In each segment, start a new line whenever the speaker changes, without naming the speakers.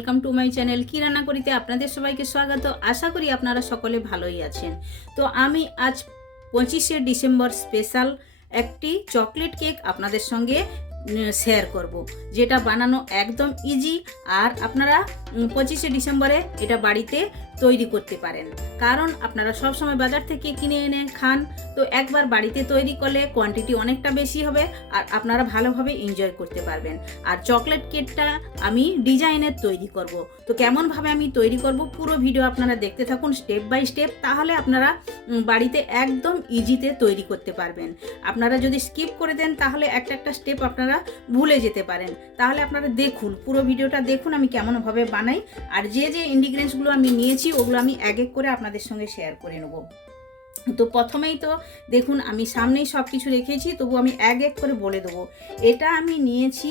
Welcome to my channel কি রান্না করিতে আপনাদের সবাইকে স্বাগত। আশা করি আপনারা সকলে ভালোই আছেন। তো আমি আজ পঁচিশে ডিসেম্বর স্পেশাল একটি চকলেট কেক আপনাদের সঙ্গে শেয়ার করব। যেটা বানানো একদম ইজি আর আপনারা পঁচিশে ডিসেম্বরে এটা বাড়িতে তৈরি করতে পারেন। কারণ আপনারা সব সময় বাজার থেকে কিনে এনে খান, তো একবার বাড়িতে তৈরি করলে কোয়ান্টিটি অনেকটা বেশি হবে আর আপনারা ভালোভাবে এনজয় করতে পারবেন। আর চকলেট কেকটা আমি ডিজাইনের তৈরি করব। তো কেমনভাবে আমি তৈরি করব পুরো ভিডিও আপনারা দেখতে থাকুন স্টেপ বাই স্টেপ তাহলে আপনারা বাড়িতে একদম ইজিতে তৈরি করতে পারবেন। আপনারা যদি স্কিপ করে দেন, তাহলে একটা একটা স্টেপ আপনারা ভুলে যেতে পারেন। তাহলে আপনারা দেখুন, পুরো ভিডিওটা দেখুন, আমি কেমনভাবে বানাই। আর যে যে ইনগ্রিডিয়েন্টসগুলো আমি নিয়েছি ওগুলো আমি এক এক করে আপনাদের সঙ্গে শেয়ার করে নেব। তো প্রথমেই তো দেখুন, আমি সামনেই সব কিছু রেখেছি, তবু আমি এক এক করে বলে দেবো। এটা আমি নিয়েছি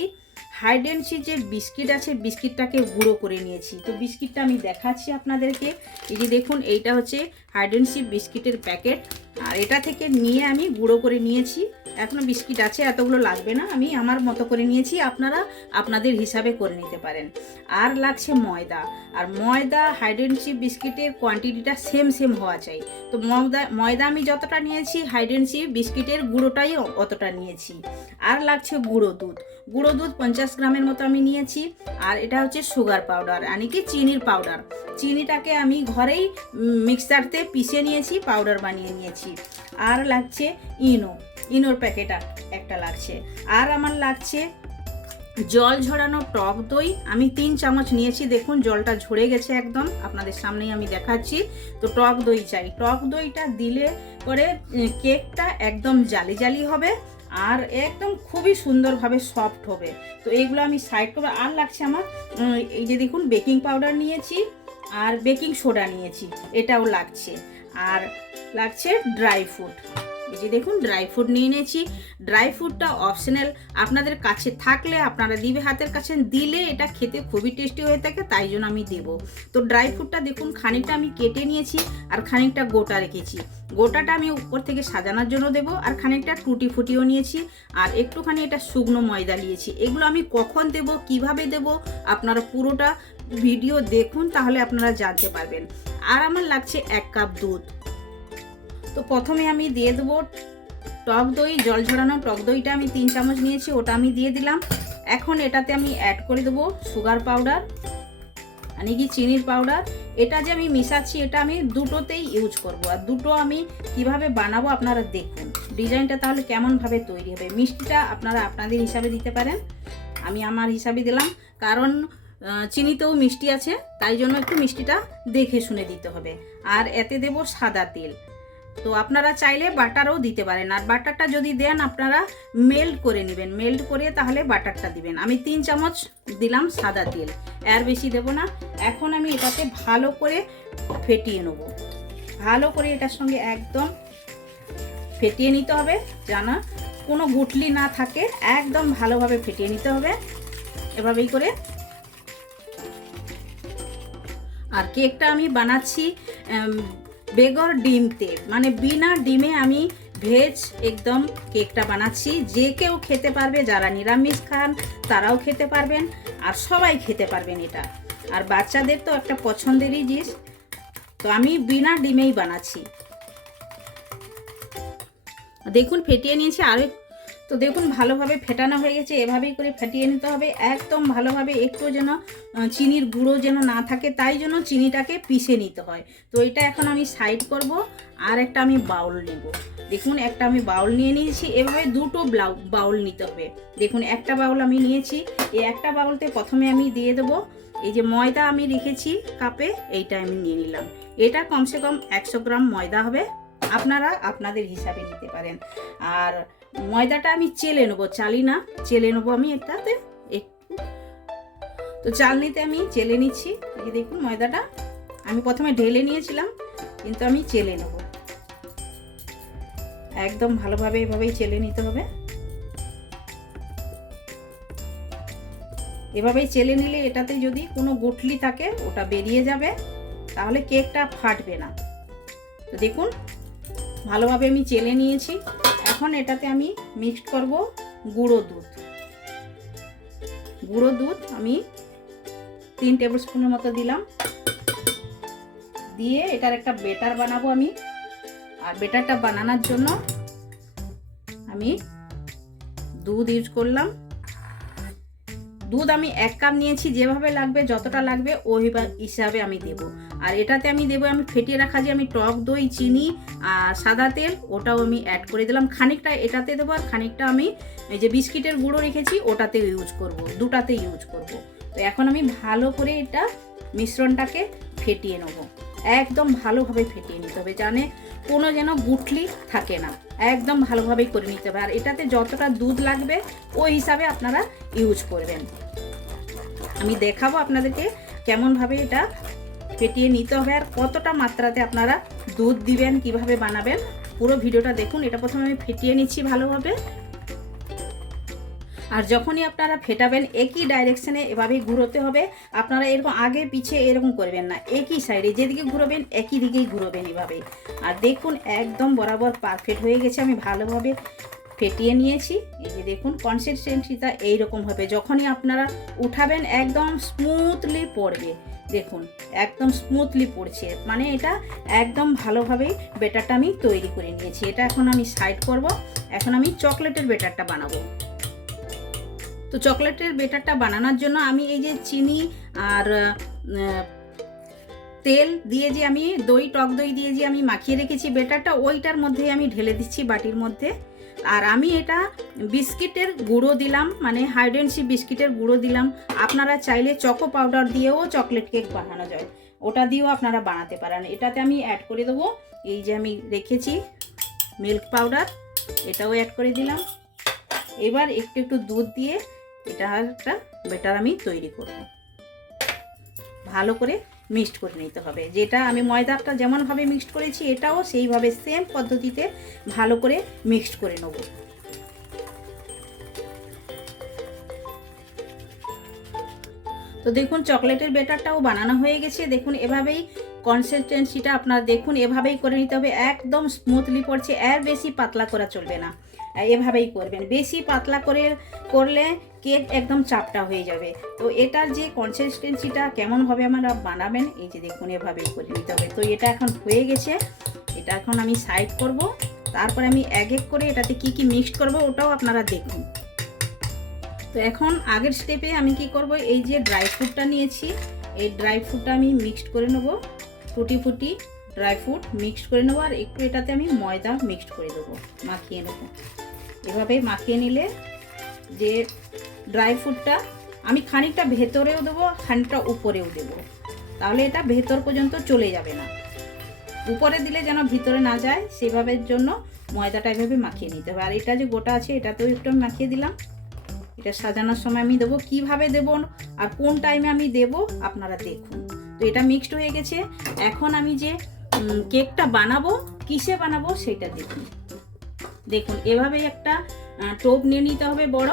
হাইডেন্সি যে বিস্কিট আছে বিস্কিটটাকে গুঁড়ো করে নিয়েছি। তো বিস্কিটটা আমি দেখাচ্ছি আপনাদেরকে। এই যে দেখুন, এইটা হচ্ছে হাইডেন্সি বিস্কিটের প্যাকেট আর এটা থেকে নিয়ে আমি গুঁড়ো করে নিয়েছি। এখনও বিস্কিট আছে, এতগুলো লাগবে না। আমি আমার মতো করে নিয়েছি, আপনারা আপনাদের হিসাবে করে নিতে পারেন। আর লাগছে ময়দা। আর ময়দা হাইডেন্সি বিস্কিটের কোয়ান্টিটিটা সেম সেম হওয়া চাই। তো ময়দা ময়দা আমি যতটা নিয়েছি হাইডেন্সি বিস্কিটের গুঁড়োটাই অতটা নিয়েছি। আর লাগছে গুঁড়ো দুধ। গুঁড়ো দুধ পঞ্চাশ গ্রামের মতো আমি নিয়েছি। আর এটা হচ্ছে সুগার পাউডার মানে কি চিনির পাউডার চিনিটাকে আমি ঘরেই মিক্সারতে পিষে নিয়েছি পাউডার বানিয়ে নিয়েছি। আর লাগছে ইনো। ইনোর প্যাকেট একটা লাগছে। আর আমার লাগছে জল ঝরানো টক দই। আমি তিন চামচ নিয়েছি, দেখুন জলটা ঝরে গেছে একদম। আপনাদের সামনেই আমি দেখাচ্ছি। তো টক দই চাই। টক দইটা দিলে পরে কেকটা একদম জালি জালি হবে আর একদম খুবই সুন্দরভাবে সফট হবে। তো এইগুলো আমি সাইড করব। আর লাগছে আমার এই যে দেখুন বেকিং পাউডার নিয়েছি আর বেকিং সোডা নিয়েছি। এটাও লাগছে। আর লাগছে ড্রাই ফ্রুট। যে দেখুন ড্রাই ফ্রুট নিয়ে নিয়েছি। ড্রাই ফ্রুটটা অপশনাল আপনাদের কাছে থাকলে আপনারা দিবে, হাতের কাছে দিলে এটা খেতে খুবই টেস্টি হয়ে থাকে, তাই জন্য আমি দেব। তো ড্রাই ফ্রুটটা দেখুন, খানিকটা আমি কেটে নিয়েছি আর খানিকটা গোটা রেখেছি। গোটাটা আমি উপর থেকে সাজানোর জন্য দেব আর খানিকটা টুটি ফুটিও নিয়েছি। আর একটুখানি এটা শুকনো ময়দা নিয়েছি। এগুলো আমি কখন দেব, কীভাবে দেব, আপনারা পুরোটা ভিডিও দেখুন, তাহলে আপনারা জানতে পারবেন। আর আমার লাগছে এক কাপ দুধ। তো প্রথমে আমি দিয়ে দেবো টক দই, জল ঝরানো টক দইটা আমি তিন চামচ নিয়েছি, ওটা আমি দিয়ে দিলাম। এখন এটাতে আমি অ্যাড করে দেবো সুগার পাউডার মানে কি চিনির পাউডার এটা যে আমি মিশাচ্ছি, এটা আমি দুটোতেই ইউজ করব। আর দুটো আমি কীভাবে বানাবো আপনারা দেখুন। ডিজাইনটা তাহলে কেমনভাবে তৈরি হবে? মিষ্টিটা আপনারা আপনাদের হিসাবে দিতে পারেন। আমি আমার হিসাবে দিলাম, কারণ চিনিতেও মিষ্টি আছে, তাই জন্য একটু মিষ্টিটা দেখে শুনে দিতে হবে। আর এতে দেব সাদা তেল। তো আপনারা চাইলে বাটারও দিতে পারেন। আর বাটারটা যদি দেন, আপনারা মেল্ট করে নেবেন। মেল্ট করে তাহলে বাটারটা দিবেন। আমি তিন চামচ দিলাম সাদা তেল। আর বেশি দেব না। এখন আমি এটাতে ভালো করে ফেটিয়ে নেব। ভালো করে এটার সঙ্গে একদম ফেটিয়ে নিতে হবে জানা কোনো গুটলি না থাকে। একদম ভালোভাবে ফেটিয়ে নিতে হবে। এভাবেই করে। আর কেকটা আমি বানাচ্ছি উম, ডিম তেল? মানে বিনা ডিমে আমি ভেজ একদম কেকটা বানাচ্ছি। যে কেউ খেতে পারবে যারা নিরামিষ খান তারাও খেতে পারবেন। আর সবাই খেতে পারবেন এটা। আর বাচ্চাদের তো একটা পছন্দেরই জিনিস তো আমি বিনা ডিমেই বানাচ্ছি। দেখুন ফেটিয়ে নিয়েছি আরও তো দেখুন, ভালোভাবে ফেটানো হয়ে গেছে। এভাবেই করে ফেটিয়ে নিতে হবে। একদম ভালোভাবে একটু যেন চিনির গুঁড়ো যেন না থাকে, তাই জন্য চিনিটাকে পিষে নিতে হয়। তো এটা এখন আমি সাইড করব, আর একটা আমি বাউল নেব। দেখুন, একটা আমি বাউল নিয়ে নিয়েছি। এভাবে দুটো ব্লাউ, বাউল নিতে হবে। দেখুন, একটা বাউল আমি নিয়েছি। এই একটা বাউলতে প্রথমে আমি দিয়ে দেবো। এই যে ময়দা আমি রেখেছি কাপে, এইটা আমি নিয়ে নিলাম। এটা কমসে কম একশো গ্রাম ময়দা হবে। আপনারা আপনাদের হিসাবে নিতে পারেন। আর ময়দাটা আমি চেলে নেব, চালি না, চেলে নেব আমি এটাতে একটু। তো চালনিতে আমি চেলে নিচ্ছি, এই দেখুন ময়দাটা। আমি প্রথমে ঢেলে নিয়েছিলাম, কিন্তু আমি চেলে নেব। একদম ভালোভাবে এভাবেই চেলে নিতে হবে। এভাবেই চেলে নিলে এটাতে যদি কোনো গুটলি থাকে, ওটা বেরিয়ে যাবে, তাহলে কেকটা ফাটবে না। তো দেখুন, ভালোভাবে আমি চেলে নিয়েছি। এখন এটাতে আমি মিক্সড করব গুঁড়ো দুধ। গুঁড়ো দুধ আমি তিন টেবিল স্পুনের মতো দিলাম। দিয়ে এটার একটা বেটার বানাবো আমি। আর বেটারটা বানানোর জন্য আমি দুধ ইউজ করলাম। দুধ আমি এক কাপ নিয়েছি, যেভাবে লাগবে, যতটা লাগবে, ওই হিসাবে আমি দেব। আর এটাতে আমি দেবো, আমি ফেটিয়ে রাখা যে আমি টক দই, চিনি আর সাদা তেল, ওটাও আমি অ্যাড করে দিলাম। খানিকটা এটাতে দেবো আর খানিকটা আমি এই যে বিস্কিটের গুঁড়ো রেখেছি, ওটাতে ইউজ করব দুটাতে ইউজ করব। তো এখন আমি ভালো করে এটা মিশ্রণটাকে ফেটিয়ে নেব। একদম ভালোভাবে ফেটিয়ে নিতে হবে জানে, কোনো যেন গুটলি থাকে না। একদম ভালোভাবেই করে নিতে হবে। আর এটাতে যতটা দুধ লাগবে, ওই হিসাবে আপনারা ইউজ করবেন। আমি দেখাবো আপনাদেরকে কেমনভাবে এটা ফেটিয়ে নিতে হবে আর কতটা মাত্রাতে আপনারা দুধ দিবেন, কীভাবে বানাবেন। পুরো ভিডিওটা দেখুন। এটা প্রথমে আমি ফেটিয়ে নিচ্ছি ভালোভাবে। আর যখনই আপনারা ফেটাবেন, একই ডাইরেকশানে এভাবেই ঘুরোতে হবে। আপনারা এরকম আগে পিছে এরকম করবেন না। একই সাইডে যেদিকে ঘুরোবেন, একই দিকেই ঘুরোবেন এভাবে। আর দেখুন, একদম বরাবর পারফেক্ট হয়ে গেছে। আমি ভালোভাবে ফেটিয়ে নিয়েছি। এই যে দেখুন কনসিস্টেন্সিটা এইরকম হবে। যখনই আপনারা উঠাবেন, একদম স্মুথলি পড়বে। দেখুন, একদম স্মুথলি পড়ছে। মানে এটা একদম ভালোভাবেই বেটারটা আমি তৈরি করে নিয়েছি। এটা এখন আমি সাইড করব। এখন আমি চকলেটের বেটারটা বানাবো। তো চকলেটের বেটারটা বানানোর জন্য আমি এই যে চিনি আর তেল দিয়ে যে আমি দই, টক দই দিয়ে যে আমি মাখিয়ে রেখেছি বেটারটা, ওইটার মধ্যে আমি ঢেলে দিচ্ছি বাটির মধ্যে। আর আমি এটা বিস্কিটের গুঁড়ো দিলাম মানে হাইডেন্সি বিস্কিটের গুঁড়ো দিলাম। আপনারা চাইলে চকো পাউডার দিয়েও চকলেট কেক বানানো যায়। ওটা দিয়েও আপনারা বানাতে পারেন। এটাতে আমি অ্যাড করে দেবো। এই যে আমি রেখেছি মিল্ক পাউডার এটাও অ্যাড করে দিলাম। এবার একটু একটু দুধ দিয়ে এটা একটা বেটার আমি তৈরি করব। ভালো করে মিক্সড করে নিতে হবে। যেটা আমি ময়দাটা যেমনভাবে মিক্সড করেছি, এটাও সেইভাবে সেম পদ্ধতিতে ভালো করে মিক্সড করে নেব। তো দেখুন, চকলেটের বেটারটাও বানানো হয়ে গেছে। দেখুন, এভাবেই কনসিস্টেন্সিটা আপনার দেখুন, এভাবেই করে নিতে হবে। একদম স্মুথলি পড়ছে এর বেশি পাতলা করা চলবে না। এভাবেই করবেন। বেশি পাতলা করে করলে কেক একদম চাপটা হয়ে যাবে। তো এটার যে কনসিস্টেন্সিটা কেমনভাবে আপনারা বানাবেন, এই যে দেখুন এভাবেই করে নিতে হবে। তো এটা এখন হয়ে গেছে। এটা এখন আমি সাইড করব। তারপরে আমি এক এক করে এটাতে কি কি মিক্সড করব, ওটাও আপনারা দেখুন। তো এখন আগের স্টেপে আমি কি করব, এই যে ড্রাই ফ্রুটটা নিয়েছি, এই ড্রাই ফ্রুটটা আমি মিক্সড করে নেব। ফুটি ফুটি ড্রাই ফ্রুট মিক্সড করে নেব, আর একটু এটাতে আমি ময়দা মিক্সড করে দেবো, মাখিয়ে নেব। এভাবে মাখিয়ে নিলে যে ড্রাই ফ্রুটটা আমি খানিকটা ভেতরেও দেবো, খানিকটা উপরেও দেবো। তাহলে এটা ভেতর পর্যন্ত চলে যাবে না। উপরে দিলে যেন ভিতরে না যায়, সেভাবে জন্য ময়দাটা এভাবে মাখিয়ে নিতে হবে। আর এটা যে গোটা আছে, এটাতেও একটু আমি মাখিয়ে দিলাম। এটা সাজানোর সময় আমি দেবো। কীভাবে দেব আর কোন টাইমে আমি দেব, আপনারা দেখুন। তো এটা মিক্সড হয়ে গেছে। এখন আমি যে কেকটা বানাবো, কিসে বানাবো, সেটা দেখুন। দেখুন এভাবে একটা টোপ নিয়ে নিতে হবে বড়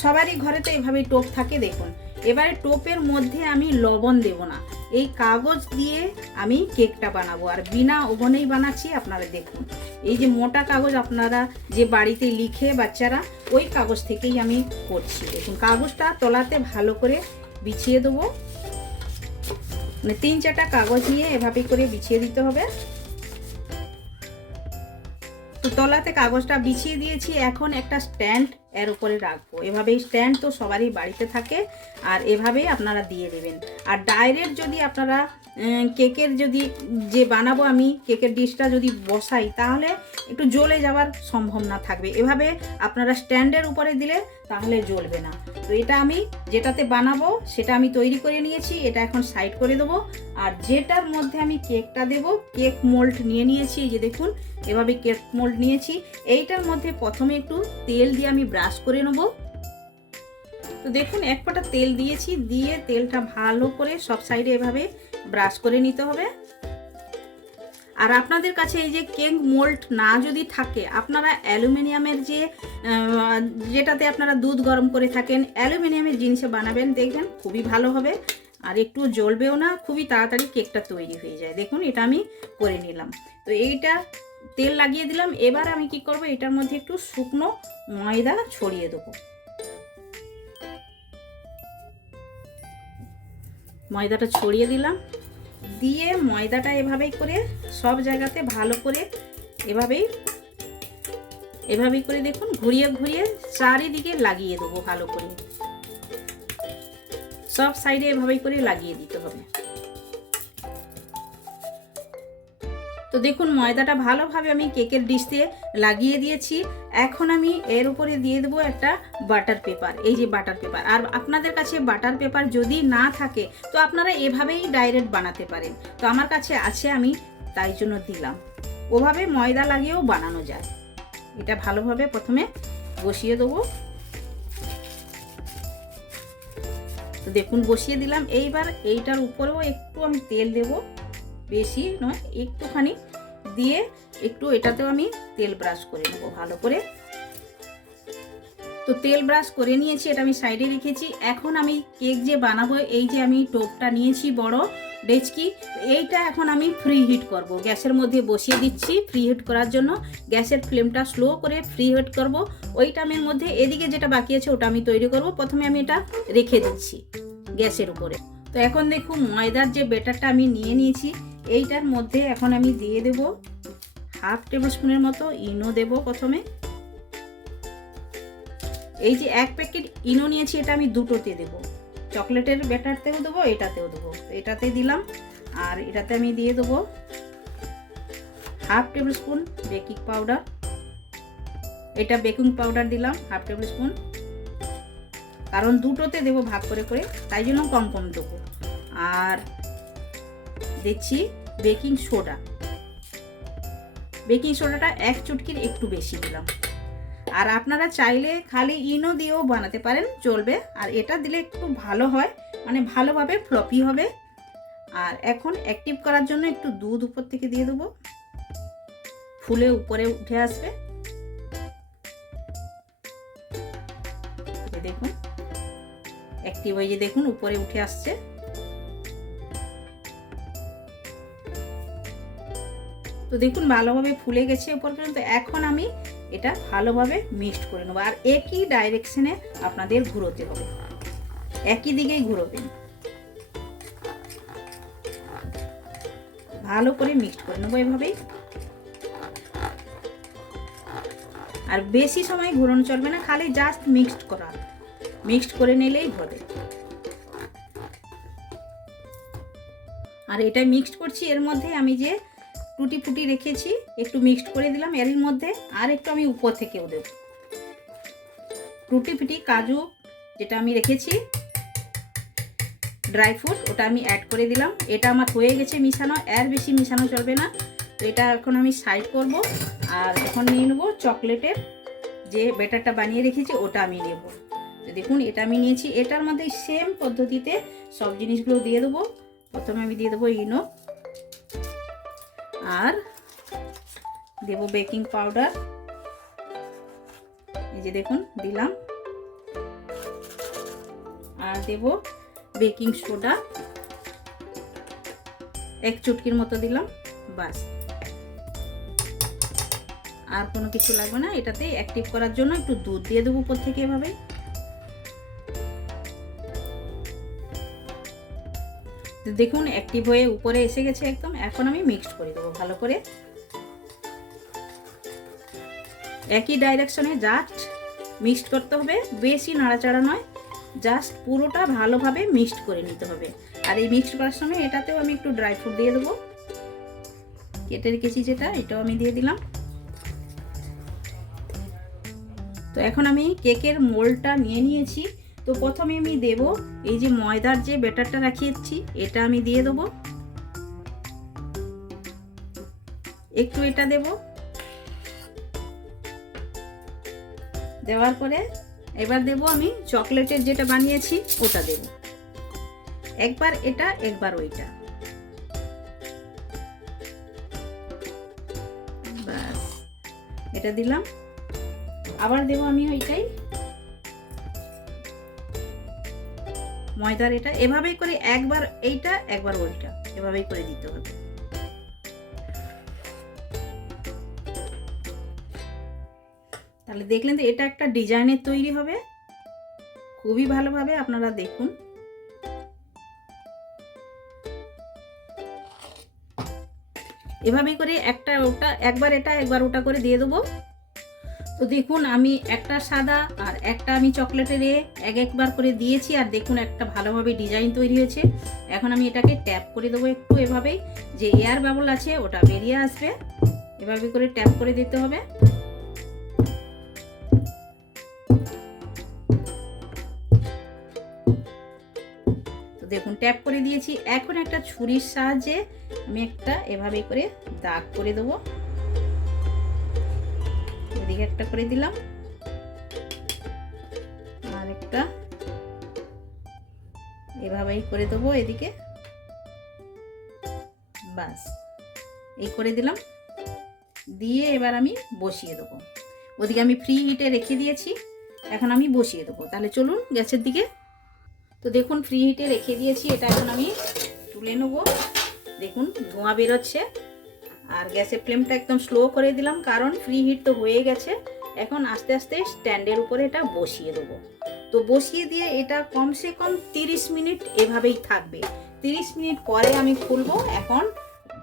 সবারই ঘরে তো এভাবেই টোপ থাকে দেখুন। এবারে টোপের মধ্যে আমি লবণ দেব না। এই কাগজ দিয়ে আমি কেকটা বানাবো আর বিনা ওভনেই বানাচ্ছি আপনারা দেখুন। এই যে মোটা কাগজ আপনারা যে বাড়িতে লিখে বাচ্চারা, ওই কাগজ থেকেই আমি করছি। দেখুন, কাগজটা তলাতে ভালো করে বিছিয়ে দেবো। মানে তিন চারটা কাগজ নিয়ে এভাবে করে বিছিয়ে দিতে হবে। তো তলাতে কাগজটা বিছিয়ে দিয়েছি। এখন একটা স্ট্যান্ড এর উপরে রাখব। এভাবেই স্ট্যান্ড তো সবারই বাড়িতে থাকে, আর এভাবেই আপনারা দিয়ে দেবেন। আর ডাইরেক্ট যদি আপনারা কেকের যদি যে বানাবো আমি, কেকের ডিশটা যদি বসাই, তাহলে একটু জ্বলে যাওয়ার সম্ভাবনা থাকবে। এভাবে আপনারা স্ট্যান্ডের উপরে দিলে তাহলে জ্বলবে না। তো এটা আমি যেটাতে বানাবো, সেটা আমি তৈরি করে নিয়েছি, এটা এখন সাইড করে দেবো। আর যেটার মধ্যে আমি কেকটা দেব, কেক মোল্ড নিয়ে নিয়েছি যে দেখুন, এভাবে কেক মোল্ড নিয়েছি। এইটার মধ্যে প্রথমে একটু তেল দিয়ে আমি ব্রাশ করে নেব। তো দেখুন, এক ফোঁটা তেল দিয়েছি, দিয়ে তেলটা ভালো করে সব সাইডে এভাবে ব্রাশ করে নিতে হবে। আর আপনাদের কাছে এই যে কেক মোল্ড না যদি থাকে, আপনারা অ্যালুমিনিয়ামের যে যেটাতে আপনারা দুধ গরম করে থাকেন, অ্যালুমিনিয়ামের জিনিসে বানাবেন, দেখবেন খুবই ভালো হবে। আর একটু জ্বলবেও না, খুবই তাড়াতাড়ি কেকটা তৈরি হয়ে যায়। দেখুন, এটা আমি করে নিলাম। তো এইটা তেল লাগিয়ে দিলাম। এবার আমি কি করব? এটার মধ্যে একটু শুকনো ময়দা ছড়িয়ে দেবো। ময়দাটা ছড়িয়ে দিলাম। দিয়ে ময়দাটা এভাবেই করে সব জায়গাতে ভালো করে এভাবেই এভাবেই করে দেখুন, ঘুরিয়ে ঘুরিয়ে চারিদিকে লাগিয়ে দেবো ভালো করে। সব সাইডে এভাবেই করে লাগিয়ে দিতে হবে। তো দেখুন, ময়দাটা ভালোভাবে আমি কেকের ডিশ দিয়ে লাগিয়ে দিয়েছি। এখন আমি এর উপরে দিয়ে দেবো একটা বাটার পেপার, এই যে বাটার পেপার। আর আপনাদের কাছে বাটার পেপার যদি না থাকে, তো আপনারা এভাবেই ডাইরেক্ট বানাতে পারেন। তো আমার কাছে আছে, আমি তাই জন্য দিলাম। ওভাবে ময়দা লাগিয়েও বানানো যায়। এটা ভালোভাবে প্রথমে বসিয়ে দেবো। তো দেখুন, বসিয়ে দিলাম। এইবার এইটার উপরেও একটু আমি তেল দেব। বেশি নয়, একটুখানি দিয়ে একটু এটাতেও আমি তেল ব্রাশ করে নেব ভালো করে। তো তেল ব্রাশ করে নিয়েছি, এটা আমি সাইডে রেখেছি। এখন আমি কেক যে বানাবো, এই যে আমি টোপটা নিয়েছি বড় ডেচকি, এইটা এখন আমি ফ্রি হিট করব। গ্যাসের মধ্যে বসিয়ে দিচ্ছি ফ্রি হিট করার জন্য। গ্যাসের ফ্লেমটা স্লো করে ফ্রি হিট করব। ওই টাইমের মধ্যে এদিকে যেটা বাকি আছে ওটা আমি তৈরি করব। প্রথমে আমি এটা রেখে দিচ্ছি গ্যাসের উপরে। তো এখন দেখুন, ময়দার যে বেটারটা আমি নিয়ে নিয়েছি এইটার মধ্যে এখন আমি দিয়ে দেব হাফ টেবিল স্পুনের মতো ইনো দেব প্রথমে। এই যে এক প্যাকেট ইনো নিয়েছি, এটা আমি দুটোতে দেবো। চকলেটের ব্যাটারতেও দেবো, এটাতেও দেবো। এটাতে দিলাম, আর এটাতে আমি দিয়ে দেবো half table spoon baking powder. এটা বেকিং পাউডার দিলাম, হাফ টেবিল স্পুন কারণ দুটোতে দেবো ভাগ করে করে, তাই জন্য কম কম দেবো। আর দিচ্ছি বেকিং সোডা। বেকিং সোডাটা এক চুটকির একটু বেশি দিলাম। আর আপনারা চাইলে খালি ইনো দিয়েও বানাতে পারেন, চলবে। আর এটা দিলে একটু ভালো হয় মানে ভালোভাবে ফ্লপি হবে। আর এখন অ্যাক্টিভ করার জন্য একটু দুধ উপর থেকে দিয়ে দেবো। ফুলে উপরে উঠে আসবে। দেখুন, অ্যাক্টিভ হয়ে যে দেখুন, উপরে উঠে আসছে। তো দেখুন, ভালোভাবে ফুলে গেছে উপর পর্যন্ত। এখন আমি এটা ভালোভাবে মিক্সড করে নেব। আর একই ডাইরেকশনে আপনাদের ঘুরোতে হবে। একই দিকেই ঘুরোবেন। ভালো করে মিক্সড করে নেব এভাবেই। আর বেশি সময় ঘুরানো চলবে না, খালি জাস্ট মিক্সড করা। মিক্সড করে নিলেই হবে। আর এটা মিক্সড করছি, এর মধ্যে আমি যে টুটি ফুটি রেখেছি, একটু মিক্সড করে দিলাম এর মধ্যে, আর একটু আমি উপর থেকেও দেব। টুটি ফুটি কাজু যেটা আমি রেখেছি ড্রাই ফ্রুট ওটা আমি অ্যাড করে দিলাম। এটা আমার হয়ে গেছে মিশানো, এর বেশি মিশানো চলবে না। তো এটা এখন আমি সাইড করব, আর এখন নিয়ে নেব চকলেটের যে ব্যাটারটা বানিয়ে রেখেছি, ওটা আমি নেব। তো দেখুন, এটা আমি নিয়েছি। এটার মধ্যে সেম পদ্ধতিতে সব জিনিসগুলো দিয়ে দেবো। প্রথমে আমি দিয়ে দেবো ইনো। আর দেব বেকিং পাউডার। এই যে দেখুন, দিলাম। আর দেব বেকিং সোডা। এক চুটকির মতো দিলাম, বাস। আর কোনো কিছু লাগবে না, এটাতে অ্যাক্টিভ করার জন্য একটু দুধ দিয়ে দেবো উপর থেকে এভাবে। দেখুন অ্যাক্টিভ হয়ে উপরে এসে গেছে একদম। এখন আমি মিক্সড করে দেবো, ভালো করে। একই ডাইরেকশনে জাস্ট মিক্সড করতে হবে, বেশি নাড়াচাড়া নয় জাস্ট পুরোটা ভালোভাবে মিক্সড করে নিতে হবে। আর এই মিক্সড করার সময় এটাতেও আমি একটু ড্রাই ফ্রুট দিয়ে দেবো। কেটে রেখেছি যেটা, এটাও আমি দিয়ে দিলাম। তো এখন আমি কেকের মোলটা নিয়ে নিয়েছি। তো প্রথমে আমি দেব এই যে ময়দার যে ব্যাটারটা রাখিয়েছি, এটা আমি দিয়ে দেবো। একটু এটা দেব। দেওয়ার পরে এবার দেব আমি চকলেটের যেটা বানিয়েছি, ওটা দেব। একবার এটা, একবার ওইটা। এটা দিলাম। আবার দেব আমি ওইটাই। ময়দার এটা, এভাবেই করে একবার এইটা, একবার ওইটা, এভাবেই করে দিতে হবে। তাহলে দেখলেন তো এটা একটা ডিজাইনের তৈরি হবে। খুবই ভালোভাবে আপনারা দেখুন। এভাবেই করে একটা ওটা, একবার এটা, একবার ওটা করে দিয়ে দেবো। তো দেখুন, আমি একটা সাদা আর একটা আমি চকলেটের এ এক একবার করে দিয়েছি, আর দেখুন একটা ভালোভাবে ডিজাইন তৈরি হয়েছে। এখন আমি এটাকে ট্যাপ করে দেবো একটু এভাবেই। যে এয়ার বাবল আছে, ওটা বেরিয়ে আসবে। এভাবে করে ট্যাপ করে দিতে হবে। দেখুন, ট্যাপ করে দিয়েছি। এখন একটা ছুরির সাহায্যে আমি একটা এভাবে করে দাগ করে দেবো। এদিকে একটা করে দিলাম। আর একটা এভাবেই করে দেবো এদিকে। বাস, এই করে দিলাম। দিয়ে এবার আমি বসিয়ে দেবো। ওদিকে আমি ফ্রি হিটে রেখে দিয়েছি, এখন আমি বসিয়ে দেবো। তাহলে চলুন গ্যাসের দিকে। তো দেখুন ফ্রি হিটে রেখে দিয়েছি, এটা এখন আমি তুলে নেব। দেখুন, ধোঁয়া বেরোচ্ছে। আর গ্যাসের ফ্লেমটা একদম স্লো করে দিলাম, কারণ ফ্রি হিট তো হয়ে গেছে। এখন আস্তে আস্তে স্ট্যান্ডের উপরে এটা বসিয়ে দেবো। তো বসিয়ে দিয়ে এটা কমসে কম তিরিশ মিনিট এভাবেই থাকবে। তিরিশ মিনিট পরে আমি খুলবো, এখন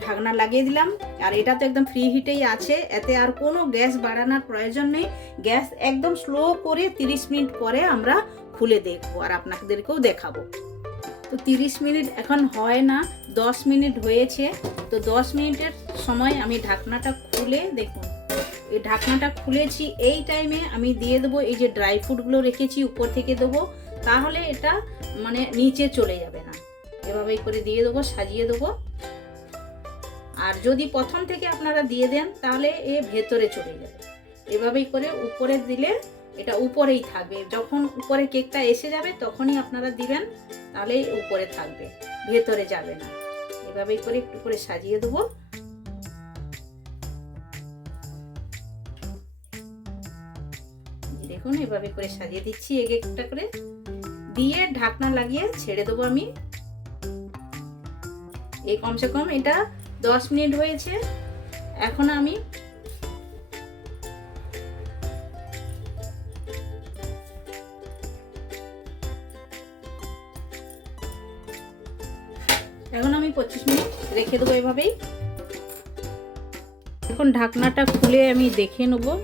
ঢাকনা লাগিয়ে দিলাম। আর এটা তো একদম ফ্রি হিটেই আছে, এতে আর কোনো গ্যাস বাড়ানোর প্রয়োজন নেই। গ্যাস একদম স্লো করে তিরিশ মিনিট পরে আমরা খুলে দেখব আর আপনাদেরকেও দেখাবো। তো তিরিশ মিনিট এখন হয় না, দশ মিনিট হয়েছে। তো দশ মিনিটের সময় আমি ঢাকনাটা খুলে দেখুন। এই ঢাকনাটা খুলেছি, এই টাইমে আমি দিয়ে দেবো, এই যে ড্রাই ফ্রুটগুলো রেখেছি, উপর থেকে দেবো, তাহলে এটা মানে নিচে চলে যাবে না। এভাবেই করে দিয়ে দেবো, সাজিয়ে দেবো। আর যদি প্রথম থেকে আপনারা দিয়ে দেন, তাহলে এ ভেতরে চলে যাবে। এভাবেই করে উপরে দিলে এটা উপরেই থাকবে। যখন উপরে কেকটা এসে যাবে, তখনই আপনারা দিবেন, তাহলে উপরে থাকবে, ভেতরে যাবে না। এভাবেই করে একটু করে সাজিয়ে দেবো। দেখুন, এভাবে করে সাজিয়ে দিচ্ছি এক একটা করে। দিয়ে ঢাকনা লাগিয়ে ছেড়ে দেবো আমি। এই কমসে কম এটা দশ মিনিট হয়েছে। এখন আমি ঢাকনাটা খুলে আমি দেখে নেব।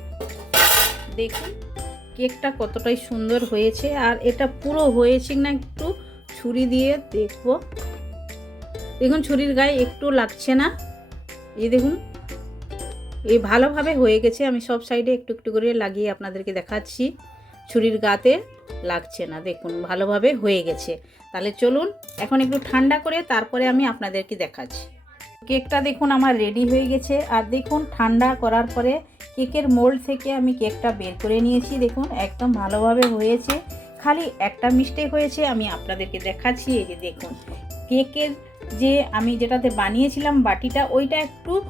দেখুন, কেকটা কতটাই সুন্দর হয়েছে। আর এটা পুরো হয়েছে না একটু ছুরি দিয়ে দেখব। দেখুন, ছুরির গায়ে একটু লাগছে না। এই দেখুন, এই ভালোভাবে হয়ে গেছে। আমি সব সাইডে একটু একটু করে লাগিয়ে আপনাদেরকে দেখাচ্ছি। ছুরির গাতে লাগছে না। দেখুন, ভালোভাবে হয়ে গেছে। তাহলে চলুন, এখন একটু ঠান্ডা করে তারপরে আমি আপনাদেরকে দেখাচ্ছি। কেকটা দেখুন আমার রেডি হয়ে গেছে। আর দেখুন, ঠান্ডা করার পরে কেকের মোল্ড থেকে আমি কেকটা বের করে নিয়েছি। দেখুন, একদম ভালোভাবে হয়েছে। খালি একটা মিস্টেক হয়েছে, আমি আপনাদেরকে দেখাচ্ছি। এই যে দেখুন, কেকের যে আমি যেটাতে বানিয়েছিলাম বাটিটা, ওইটা একটু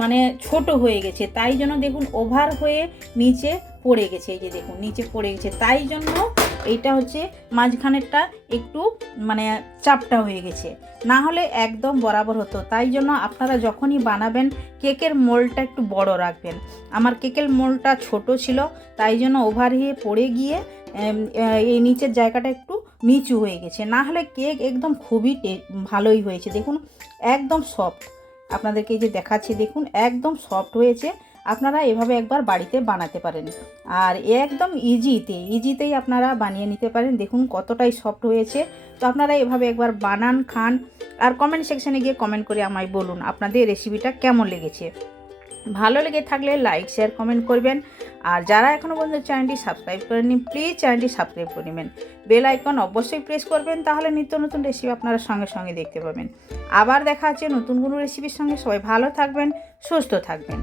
মানে ছোট হয়ে গেছে। তাই জন্য দেখুন, ওভার হয়ে নিচে পড়ে গেছে। এই যে দেখুন, নিচে পড়ে গেছে। তাই জন্য এইটা হচ্ছে মাঝখানেরটা একটু মানে চাপটা হয়ে গেছে। না হলে একদম বরাবর হতো। তাই জন্য আপনারা যখনই বানাবেন, কেকের মোলটা একটু বড় রাখবেন। আমার কেকের মোলটা ছোট ছিল, তাই জন্য ওভার হয়ে পড়ে গিয়ে এই নিচের জায়গাটা একটু নিচু হয়ে গেছে। না হলে কেক একদম খুবই ভালোই হয়েছে। দেখুন, একদম সফট। আপনাদেরকে যে দেখাচ্ছি, দেখুন, একদম সফট হয়েছে। আপনারা এভাবে একবার বাড়িতে বানাতে পারেন। আর একদম ইজিতে ইজিতেই আপনারা বানিয়ে নিতে পারেন। দেখুন কতটাই সফট হয়েছে। তো আপনারা এভাবে একবার বানান, খান আর কমেন্ট সেকশানে গিয়ে কমেন্ট করে আমায় বলুন আপনাদের রেসিপিটা কেমন লেগেছে। ভালো লেগে থাকলে লাইক শেয়ার কমেন্ট করবেন। আর যারা এখনও পর্যন্ত চ্যানেলটি সাবস্ক্রাইব করেননি প্লিজ চ্যানেলটি সাবস্ক্রাইব করে নেবেন। বেল আইকন অবশ্যই প্রেস করবেন, তাহলে নিত্য নতুন রেসিপি আপনারা সঙ্গে সঙ্গে দেখতে পাবেন। আবার দেখা হচ্ছে নতুন কোনো রেসিপির সঙ্গে। সবাই ভালো থাকবেন, সুস্থ থাকবেন।